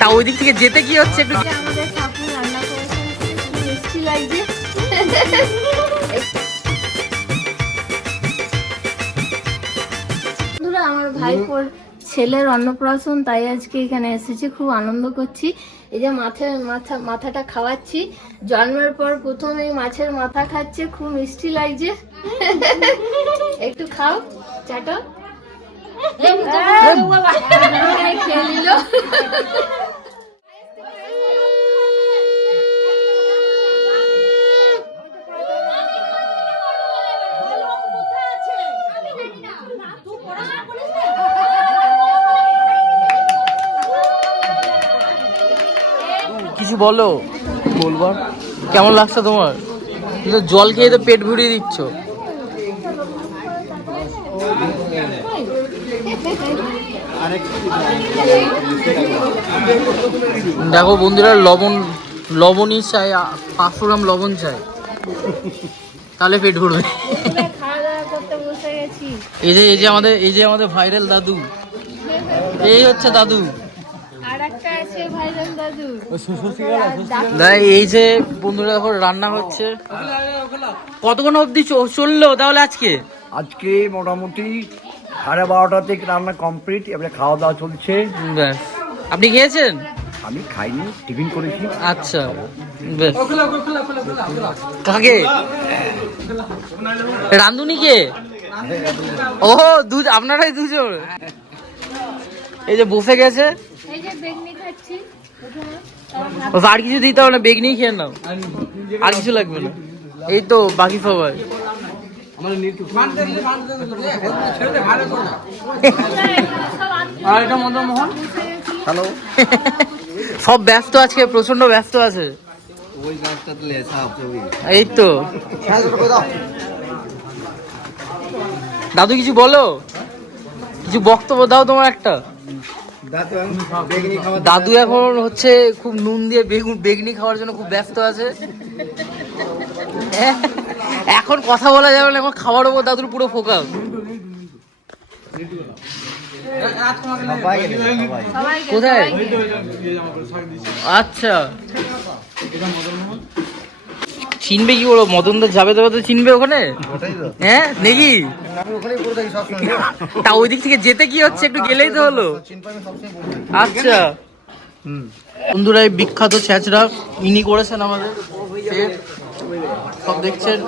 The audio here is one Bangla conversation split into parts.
তা ওই দিক থেকে যেতে কি হচ্ছে একটু। আমাদের ঠাকুর রান্না করেছেন, খুব টেস্টি লাগছে। বন্ধুরা, আমার ভাইপোর ছেলের অন্নপ্রাশন, তাই আজকে এখানে এসেছি, খুব আনন্দ করছি। এই যে মাথাটা খাওয়াচ্ছি, জন্মের পর প্রথম এই মাছের মাথা খাচ্ছে, খুব মিষ্টি লাগছে। একটু খাও, চাটো। খেয়ে নিল। কিছু বলো। বলবো কেমন লাগছে তোমার? কিন্তু জল খেয়ে তো পেট ভরিয়ে দিচ্ছ। দেখো বন্ধুরা, লবণই চাই, 500 গ্রাম লবণ চাই, তাহলে পেট ভরবে। এই যে আমাদের ভাইরাল দাদু, এই হচ্ছে দাদু। এই যে বন্ধুরা দেখো রান্না হচ্ছে, কতক্ষণ অবধি চললো তাহলে আজকে মোটামুটি 12:30 থেকে রান্না কমপ্লিট, এবারে খাওয়া দাওয়া চলছে। আপনি খেয়েছেন? আমি খাইনি, টিফিন করেছি। আচ্ছা, বেশ। কাকে রান্ধুনি কে? ও আপনারাই দুজন। এই যে বসে গেছে, আর কিছু দিতে হবে না, বেগনি খেয়ে নাও, আর কিছু লাগবে না। এই তো বাকি সবাই হ্যালো। সব ব্যস্ত আজকে, প্রচন্ড ব্যস্ত আছে। এই তো দাদু কিছু বলো, কিছু বক্তব্য দাও তোমার একটা। দাদু এখন হচ্ছে খুব নুন দিয়ে বেগনি খাওয়ার জন্য খুব ব্যস্ত আছে। এখন কথা বলা যাবে না, এখন খাওয়ার উপর দাদুর পুরো ফোকাস। কোথায়? আচ্ছা, চিনবে কি বলো? মদনদা যাবে তো চিনবে ওখানে, হ্যাঁ নাকি? তা ওই দিক থেকে যেতে কি হচ্ছে, একটু গেলেই তো হলো। আচ্ছা বন্ধুরা, এই বিখ্যাত ছ্যাঁচড়া ইনি করেছেন আমাদের, সব দেখছেন।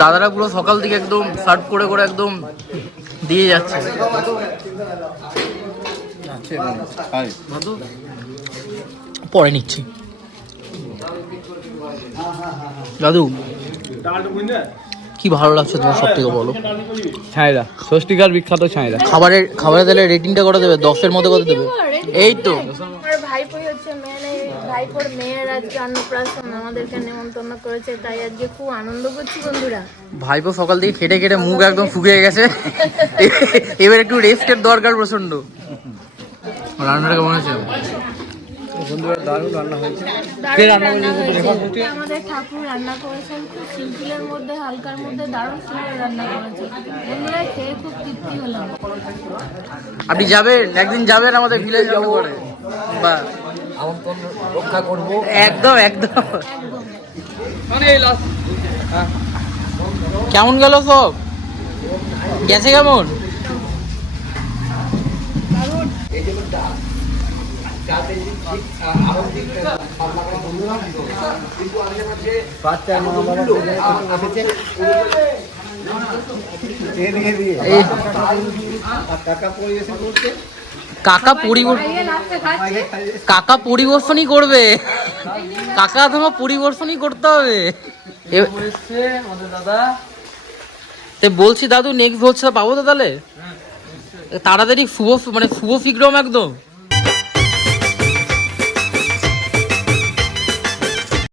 দাদারা পুরো সকাল থেকে একদম সার্ভ করে করে একদম দিয়ে যাচ্ছে। পরে নিচ্ছি। দাদু কি ভালো লাগছে তোমার সব থেকে বলো? ছাইরা, ষষ্ঠীকার বিখ্যাত ছাইরা। খাবারের তাহলে রেটিংটা কত দেবে? 10-এর মধ্যে কত দেবে? এই তো ভাইপোই হচ্ছে ভাইপোর মেয়ের আজকে অন্নপ্রাশন, আমাদেরকে নেমন্তন্ন করেছে, তাই আজকে খুব আনন্দ করছি বন্ধুরা। ভাইপো সকাল থেকে খেটে খেটে মুখ একদম শুকিয়ে গেছে, এবার একটু রেস্টের দরকার প্রচন্ড। রান্নাটা কেমন হয়েছে? আমাদের ঠাকুর রান্না করেছেন, খুব সিম্পলের মধ্যে, হালকার মধ্যে, দারুণ সুন্দর রান্না করেছে। বন্ধুরা খেয়ে খুব তৃপ্তি হলাম। আপনি যাবেন একদিন, যাবেন আমাদের ভিলেজ করে, বা রক্ষা করবো। একদম একদম। কেমন গেল সব? গেছে কেমন? কাকা পরিবর্তনই করবে, কাকা তোমার পরিবর্তনই করতে হবে। বলছি দাদু নেক্সট হচ্ছে পাবো তো তাহলে তাড়াতাড়ি? শুভ বিক্রম একদম।